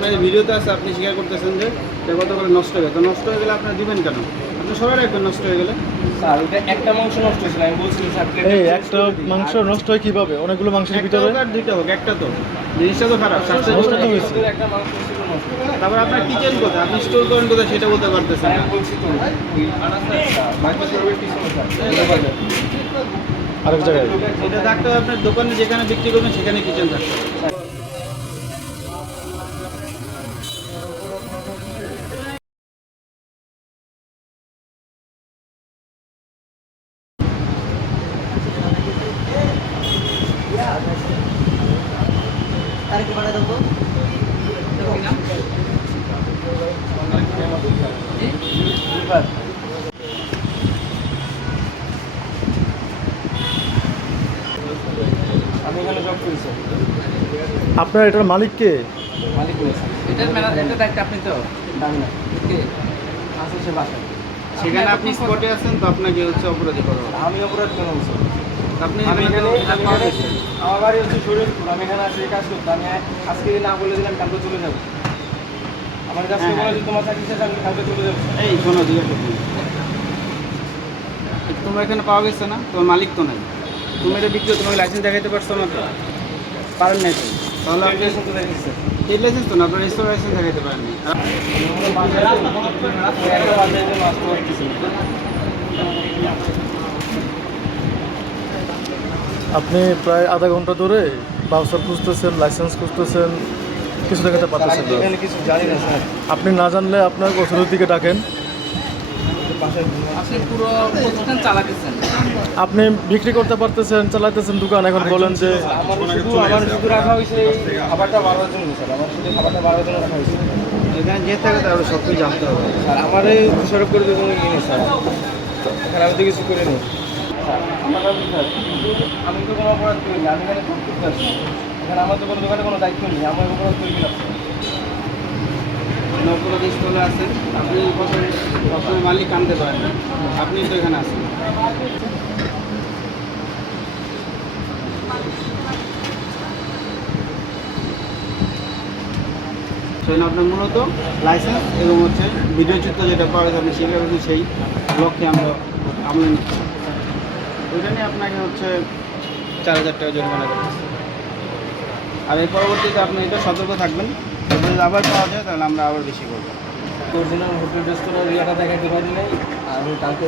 আপনার যে ভিডিওতে আছে আপনি স্বীকার করতেছেন যে এটা কত করে নষ্ট হয়ে গেছে। তো নষ্ট হয়ে গেলে আপনার দিবেন কেন? আপনি সবাই রাখবেন নষ্ট হয়ে গেলে। স্যার একটা মাংস নষ্ট হয়েছিল আমি বলছি স্যার এই একটা মাংস নষ্ট হয় কীভাবে? অনেকগুলো মাংসের একটা ভিতরে? হোক আর দুইটা হোক একটা তো। জিনিসটা তো খারাপ স্বাস্থ্যের নষ্ট তো হয়েছে। একটা মাংস তারপর আপনার কিচেন কোথায়? আপনি স্টোর করেন কোথায় সেটা বলতে পারতেছেন আমি বলছি তো। আরেক জায়গায়। এটা থাকতে হবে আপনার দোকানে যেখানে বিক্রি করবেন সেখানে কিচেন থাকতে হবে। এবার আমি এখানে জব করি স্যার আপনার এটার মালিক কে? মালিক নেই স্যার এটার ম্যানেজারের দায়িত্ব আপনি তো? দাম না। কে? আছে সে বাসায়। সেখানে আপনি স্পটে আছেন তো আপনাকে হচ্ছে অপরাধী করা হবে। আমি অপরাধ কেন বলছি? আপনি আমি এখানে এখানে আমি এখানে আমার বাড়ি হচ্ছে শরীরপুর আমি এখানে আসি কাজ করতে। আমি আজকে না বলে দিলাম কালকে চলে যাব। আমার কাছে হ্যাঁ, বলে যে তোমার চাকরি শেষ আমি কালকে চলে যাব। এই শোনো জিজ্ঞাসা তোমার এখানে পাওয়া গেছে না? তোমার মালিক তো নাই। তুমি এটা বিক্রি তোমাকে লাইসেন্স দেখাইতে পারছ না তো? পারেন নাই তো? তাহলে আপনি এই লাইসেন্স তো না আপনার রেজিস্টার লাইসেন্স আসতে পারতেছি না। আপনি প্রায় আধা ঘণ্টা ধরে বাউসার খুঁজতেছেন লাইসেন্স খুঁজতেছেন কিছু দেখাতে পারতেছেন আপনি না জানলে আপনার অথরিটির দিকে ডাকেন। আপনি বিক্রি করতে পারতেছেন চালাইতেছেন দোকান এখন বলেন যে আমার শুধু আমার রাখা হয়েছে খাবারটা বাড়ার জন্য স্যার। আমার শুধু খাবারটা বাড়ার জন্য রাখা হয়েছে। এখানে যে থাকে তাহলে সব কিছু জানতে হবে। স্যার আমার দোষারোপ করে নেই স্যার? এখানে আমি তো কিছু করে নিই আমার কিন্তু আমি তো কোনো অপরাধ করিনি, আমি এখানে কাজ করতে আসছি এখানে আমার তো কোনো দোকানে কোনো দায়িত্ব নেই আমার অপরাধ করি না আপনি প্রথমে প্রথমে মালিক আনতে পারেন আপনি তো এখানে আপনার মূলত লাইসেন্স এবং হচ্ছে ভিডিও চিত্র যেটা আপনি স্বীকার সেই লক্ষ্যে আমরা আমলে নিচ্ছি। ওইটা নিয়ে আপনাকে হচ্ছে চার হাজার টাকা জরিমানা করতেছি আর এই পরবর্তীতে আপনি এটা সতর্ক থাকবেন। যদি আবার পাওয়া যায় তাহলে আমরা আবার বেশি করব। অরিজিনাল হোটেল রেস্টুরেন্ট ইয়েটা দেখাইতে পারি নাই আর কালকে